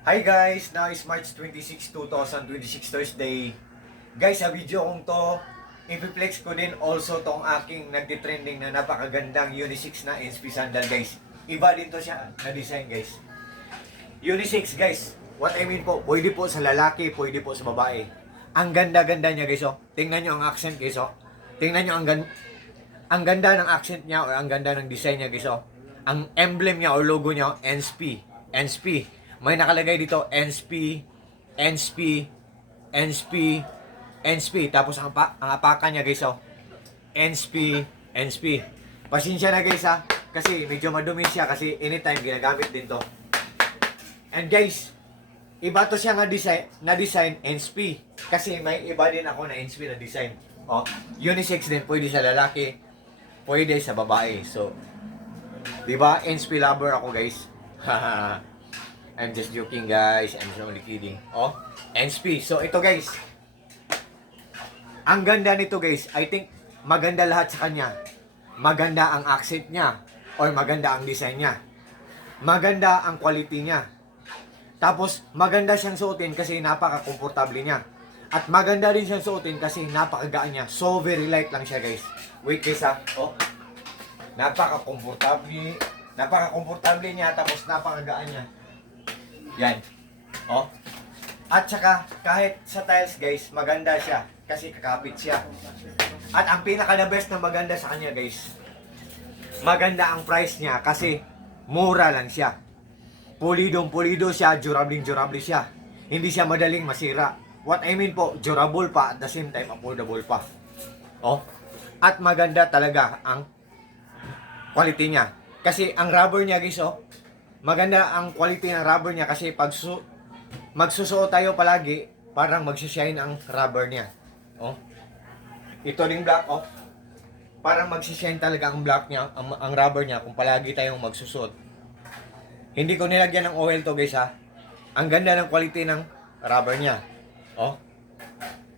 Hi guys! Now is March 26, 2026 Thursday. Guys, sa video kong to, i-flex ko din also tong aking nagtitrending na napakagandang unisex na NSP sandal guys. Iba din to siya na design guys. Unisex guys, what I mean po, pwede po sa lalaki, pwede po sa babae. Ang ganda-ganda niya guys oh. Tingnan nyo ang accent guys oh. Tingnan nyo ang ganda ng accent niya or ang ganda ng design niya guys oh. Ang emblem niya or logo niya, NSP. NSP. May nakalagay dito, NSP, NSP, NSP, NSP. Tapos ang apakan niya guys, oh. NSP, NSP. Pasensya na guys ha, kasi medyo madumi siya kasi anytime ginagamit din to. And guys, iba to siya na design NSP. Kasi may iba din ako na NSP na design. Oh, unisex din, pwede sa lalaki, pwede sa babae. So, di ba? NSP lover ako guys. I'm just joking guys, I'm just only kidding. Oh, NSP. So ito guys, ang ganda nito guys, I think maganda lahat sa kanya. Maganda ang accent niya or maganda ang design niya. Maganda ang quality niya. Tapos maganda siyang suotin kasi napaka-komportable niya. At maganda rin siyang suotin kasi napakagaan niya. So very light lang siya guys. Wait guys ha. Oh. Napaka-komportable niya tapos napakagaan niya. Yan. Oh. At saka, kahit sa tiles guys, maganda siya. Kasi kakapit siya. At ang pinaka-the best na maganda sa kanya guys, maganda ang price niya kasi mura lang siya. Pulidong-pulido siya, durable siya. Hindi siya madaling masira. What I mean po, durable pa at the same time affordable pa. Oh. At maganda talaga ang quality niya. Kasi ang rubber niya guys, oh, maganda ang quality ng rubber niya kasi pag magsusuot tayo palagi, parang magsishine ang rubber niya. Oh. Ito ring black, oh. Parang magsishine talaga ang black niya, ang rubber niya kung palagi tayong magsusuot. Hindi ko nilagyan ng oil to guys ha. Ang ganda ng quality ng rubber niya. Oh.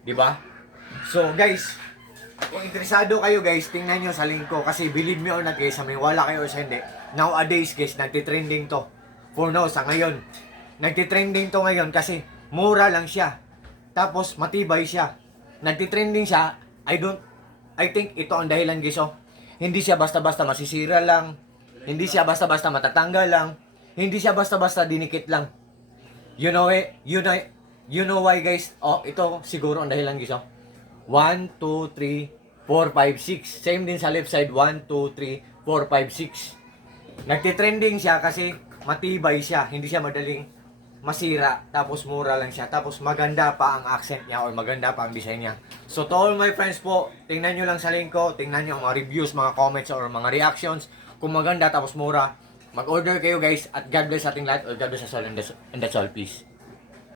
'Di ba? So guys, kung interesado kayo guys, tingnan nyo sa link ko kasi believe me or not guys, may wala kayo or sa hindi. Nowadays guys, nagtitrending to. For now, sa ngayon. Nagtitrending to ngayon kasi mura lang siya. Tapos matibay siya. Nagtitrending siya, I think ito ang dahilan guys oh. Hindi siya basta-basta masisira lang. Hindi siya basta-basta matatanggal lang. Hindi siya basta-basta dinikit lang. You know why guys? Oh, ito siguro ang dahilan guys oh. 1, 2, 3, 4, 5, 6. Same din sa left side. 1, 2, 3, 4, 5, 6. Nagtitrending siya kasi matibay siya. Hindi siya madaling masira. Tapos mura lang siya. Tapos maganda pa ang accent niya or maganda pa ang design niya. So to all my friends po, tingnan nyo lang sa link ko. Tingnan nyo ang mga reviews, mga comments or mga reactions. Kung maganda tapos mura, mag-order kayo guys. At God bless ating lahat. Or God bless us all and that's all. Peace.